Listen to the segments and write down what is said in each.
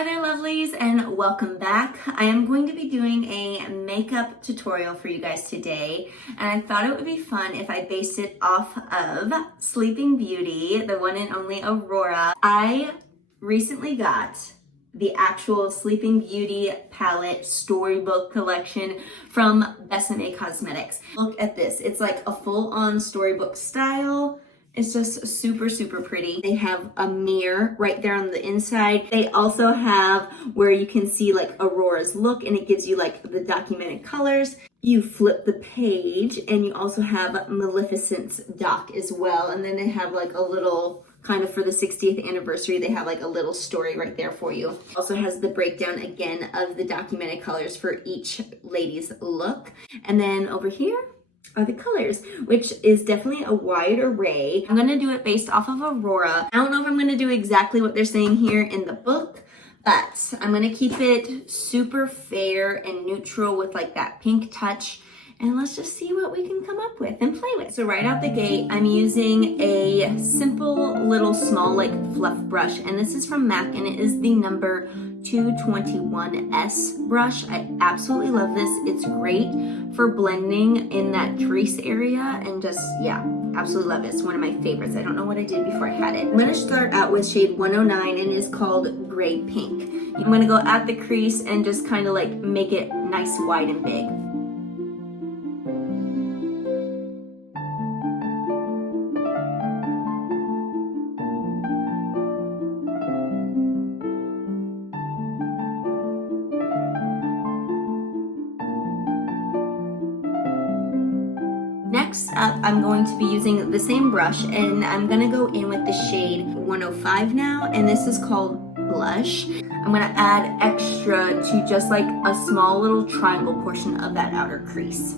Hi there lovelies and welcome back. I am going to be doing a makeup tutorial for you guys today, and I thought it would be fun if I based it off of Sleeping Beauty, the one and only Aurora. I recently got the actual Sleeping Beauty palette storybook collection from Besame Cosmetics. Look at this. It's like a full-on storybook style. It's just super, super pretty. They have a mirror right there on the inside. They also have where you can see like Aurora's look, and it gives you like the documented colors. You flip the page and you also have Maleficent's doc as well. And then they have like a little kind of for the 60th anniversary, they have like a little story right there for you. Also has the breakdown again of the documented colors for each lady's look. And then over here are the colors, which is definitely a wide array. I'm gonna do it based off of Aurora. I don't know if I'm gonna do exactly what they're saying here in the book, but I'm gonna keep it super fair and neutral with like that pink touch. And let's just see what we can come up with and play with. So right out the gate, I'm using a simple little small like fluff brush, and this is from MAC, and it is the number 221S brush. I absolutely love this. It's great for blending in that crease area, and just, yeah, absolutely love it. It's one of my favorites. I don't know what I did before I had it. I'm gonna start out with shade 109, and it is called Gray Pink. I'm gonna go at the crease and just kind of like make it nice, wide, and big. Next up, I'm going to be using the same brush, and I'm gonna go in with the shade 105 now, and this is called Blush. I'm gonna add extra to just like a small little triangle portion of that outer crease.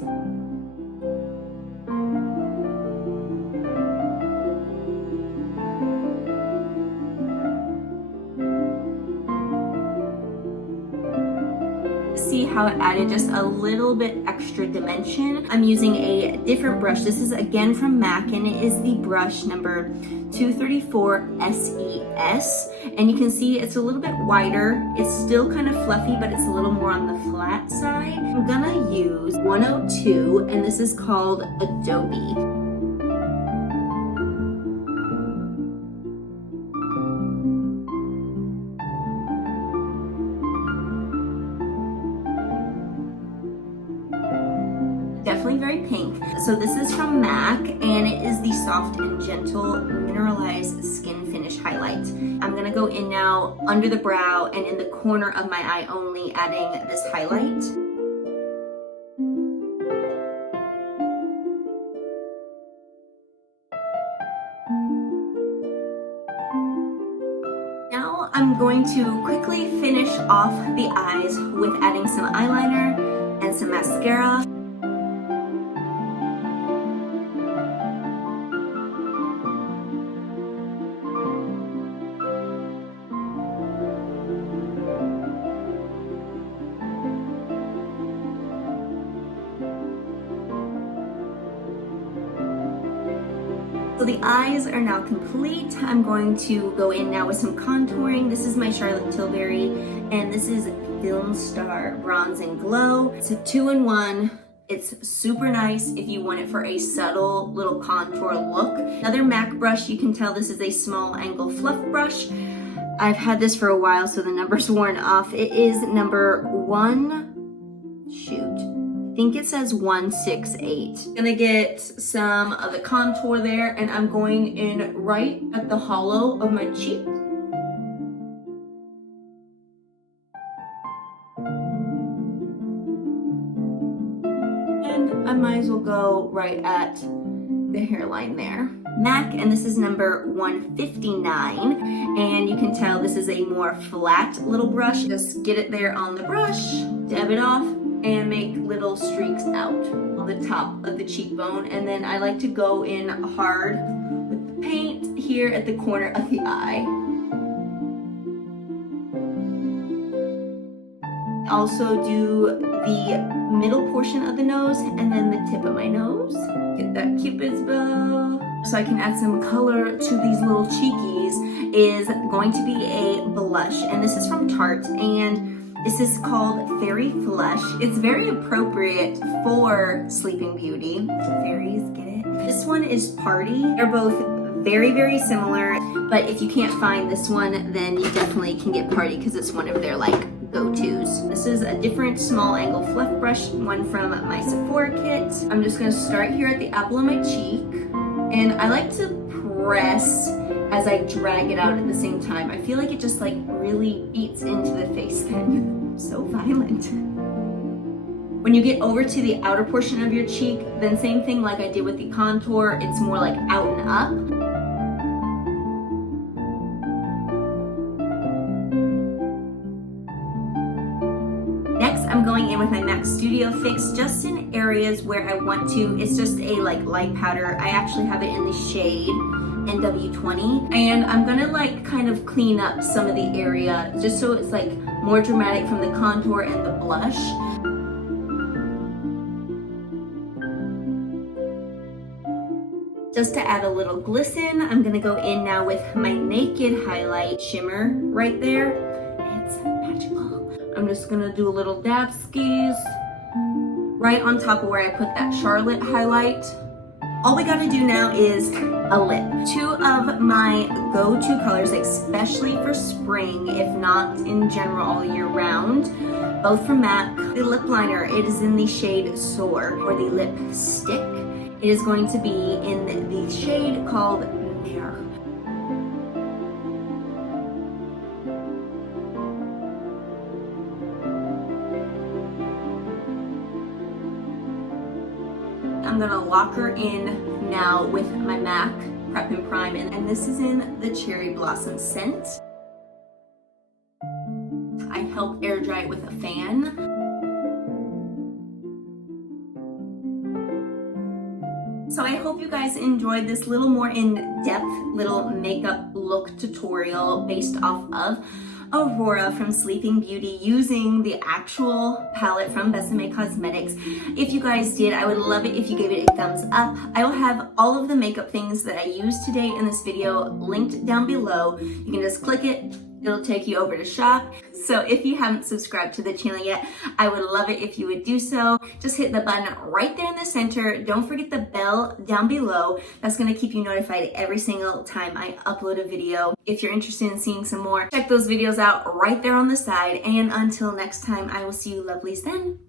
See how it added just a little bit extra dimension. I'm using a different brush. This is again from MAC, and it is the brush number 234 SES. And you can see it's a little bit wider. It's still kind of fluffy, but it's a little more on the flat side. I'm gonna use 102, and this is called Adobe. Definitely very pink. So this is from MAC, and it is the Soft and Gentle Mineralized Skin Finish Highlight. I'm gonna go in now under the brow and in the corner of my eye only, adding this highlight. Now I'm going to quickly finish off the eyes with adding some eyeliner and some mascara. So the eyes are now complete. I'm going to go in now with some contouring. This is my Charlotte Tilbury, and this is Film Star Bronze and Glow. It's a 2-in-1. It's super nice if you want it for a subtle little contour look. Another MAC brush, you can tell this is a small angle fluff brush. I've had this for a while, so the number's worn off. It is number I think it says 168. Gonna get some of the contour there, and I'm going in right at the hollow of my cheek. And I might as well go right at the hairline there. MAC, and this is number 159, and you can tell this is a more flat little brush. Just get it there on the brush, dab it off, and make little streaks out on the top of the cheekbone. And then I like to go in hard with the paint here at the corner of the eye. Also do the middle portion of the nose and then the tip of my nose. Get that Cupid's bow so I can add some color to these little cheekies is going to be a blush, and this is from Tarte, and this is called Fairy Flush. It's very appropriate for Sleeping Beauty. Fairies, get it? This one is Party. They're both very, very similar, but if you can't find this one, then you definitely can get Party because it's one of their like go-tos. This is a different small angle fluff brush, one from my Sephora kit. I'm just gonna start here at the apple of my cheek, and I like to press as I drag it out at the same time. I feel like it just like really beats into the face then. So violent. When you get over to the outer portion of your cheek, then same thing like I did with the contour, it's more like out and up. Next, I'm going in with my MAC Studio Fix just in areas where I want to. It's just a like light powder. I actually have it in the shade NW20, and I'm gonna like kind of clean up some of the area just so it's like more dramatic from the contour and the blush. Just to add a little glisten, I'm gonna go in now with my Naked highlight shimmer right there. It's magical. I'm just gonna do a little dab skis right on top of where I put that Charlotte highlight. All we gotta do now is a lip. Two of my go-to colors, especially for spring, if not in general all year round, both from MAC. The lip liner, it is in the shade Soar, or the lipstick. It is going to be in the shade called Mare. I'm gonna lock her in now with my MAC Prep and Prime, and this is in the Cherry Blossom scent. I help air dry it with a fan. So I hope you guys enjoyed this little more in-depth little makeup look tutorial based off of Aurora from Sleeping Beauty using the actual palette from Besame Cosmetics. If you guys did, I would love it if you gave it a thumbs up. I will have all of the makeup things that I used today in this video linked down below. You can just click it. It'll take you over to shop. So if you haven't subscribed to the channel yet, I would love it if you would do so. Just hit the button right there in the center. Don't forget the bell down below. That's gonna keep you notified every single time I upload a video. If you're interested in seeing some more, check those videos out right there on the side. And until next time, I will see you lovelies then.